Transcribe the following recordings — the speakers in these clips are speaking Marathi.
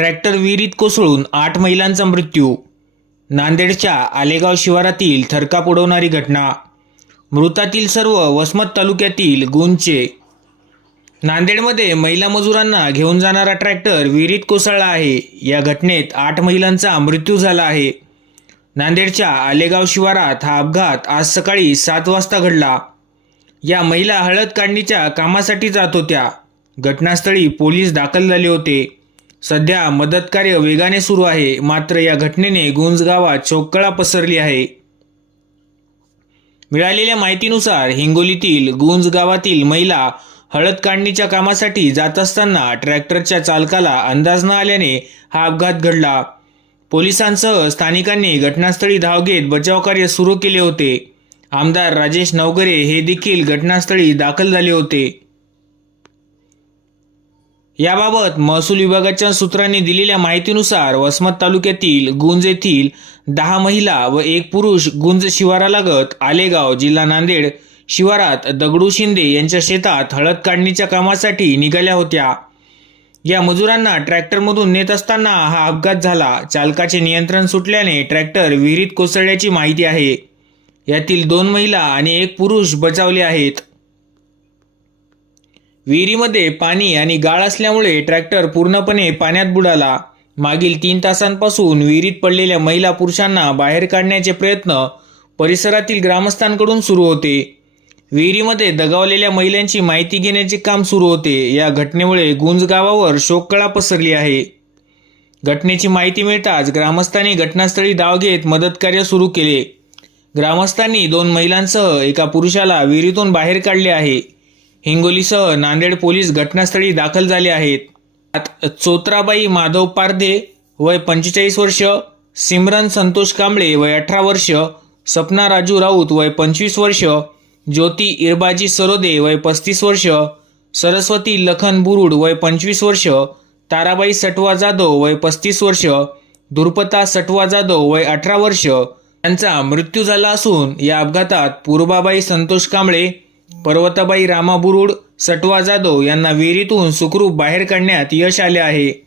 ट्रॅक्टर विहिरीत कोसळून आठ महिलांचा मृत्यू. नांदेडच्या आलेगाव शिवारातील थरकाप उडवणारी घटना. मृतातील सर्व वसमत तालुक्यातील गुंचे नांदेडमध्ये महिला मजुरांना घेऊन जाणारा ट्रॅक्टर विहिरीत कोसळला आहे. या घटनेत आठ महिलांचा मृत्यू झाला आहे. नांदेडच्या आलेगाव शिवारात हा अपघात आज सकाळी सात वाजता घडला. या महिला हळद काढणीच्या कामासाठी जात होत्या. घटनास्थळी पोलीस दाखल झाले होते. सध्या मदत कार्य वेगाने सुरू आहे. मात्र या घटनेने गुंज गावात चोक्कळा पसरली आहे. मिळालेल्या माहितीनुसार हिंगोलीतील गुंज गावातील महिला हळद काढणीच्या कामासाठी जात असताना ट्रॅक्टरच्या चालकाला अंदाज न आल्याने हा अपघात घडला. पोलिसांसह स्थानिकांनी घटनास्थळी धाव घेत बचावकार्य सुरू केले होते. आमदार राजेश नवगरे हे देखील घटनास्थळी दाखल झाले होते. याबाबत महसूल विभागाच्या सूत्रांनी दिलेल्या माहितीनुसार वसमत तालुक्यातील गुंज येथील दहा महिला व एक पुरुष गुंज शिवारालागत आलेगाव जिल्हा नांदेड शिवारात दगडू शिंदे यांच्या शेतात हळद काढणीच्या कामासाठी निघाल्या होत्या. या मजुरांना ट्रॅक्टरमधून नेत असताना हा अपघात झाला. चालकाचे नियंत्रण सुटल्याने ट्रॅक्टर विहिरीत कोसळल्याची माहिती आहे. यातील दोन महिला आणि एक पुरुष बचावले आहेत. विहिरीमध्ये पाणी आणि गाळ असल्यामुळे ट्रॅक्टर पूर्णपणे पाण्यात बुडाला. मागील तीन तासांपासून विहिरीत पडलेल्या महिला पुरुषांना बाहेर काढण्याचे प्रयत्न परिसरातील ग्रामस्थांकडून सुरू होते. विहिरीमध्ये दगावलेल्या महिलांची माहिती घेण्याचे काम सुरू होते. या घटनेमुळे गुंज गावावर शोककळा पसरली आहे. घटनेची माहिती मिळताच ग्रामस्थांनी घटनास्थळी धाव घेत मदतकार्य सुरू केले. ग्रामस्थांनी दोन महिलांसह एका पुरुषाला विहिरीतून बाहेर काढले आहे. हिंगोलीसह नांदेड पोलीस घटनास्थळी दाखल झाले आहेत. यात चोत्राबाई माधव पारधे वय पंचेचाळीस वर्ष सिमरन संतोष कांबळे वय अठरा वर्ष सपना राजू राऊत वय पंचवीस वर्ष ज्योती इरबाजी सरोदे वय पस्तीस वर्ष सरस्वती लखन बुरुड वय पंचवीस वर्ष ताराबाई सटवा जाधव वय पस्तीस वर्ष दुर्पता सटवा जाधव वय अठरा वर्ष यांचा मृत्यू झाला असून या अपघातात पूर्वाबाई संतोष कांबळे पर्वताबाई रामाबुरुड सटवा जाधव यांना विहिरीतून सुखरूप बाहेर काढण्यात यश आले आहे.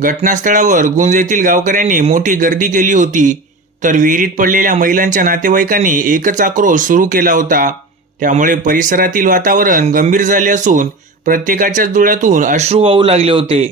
घटनास्थळावर गुंज येथील गावकऱ्यांनी मोठी गर्दी केली होती. तर विहिरीत पडलेल्या महिलांच्या नातेवाईकांनी एकच आक्रोश सुरू केला होता. त्यामुळे परिसरातील वातावरण गंभीर झाले असून प्रत्येकाच्याच डोळ्यातून अश्रू वाहू लागले होते.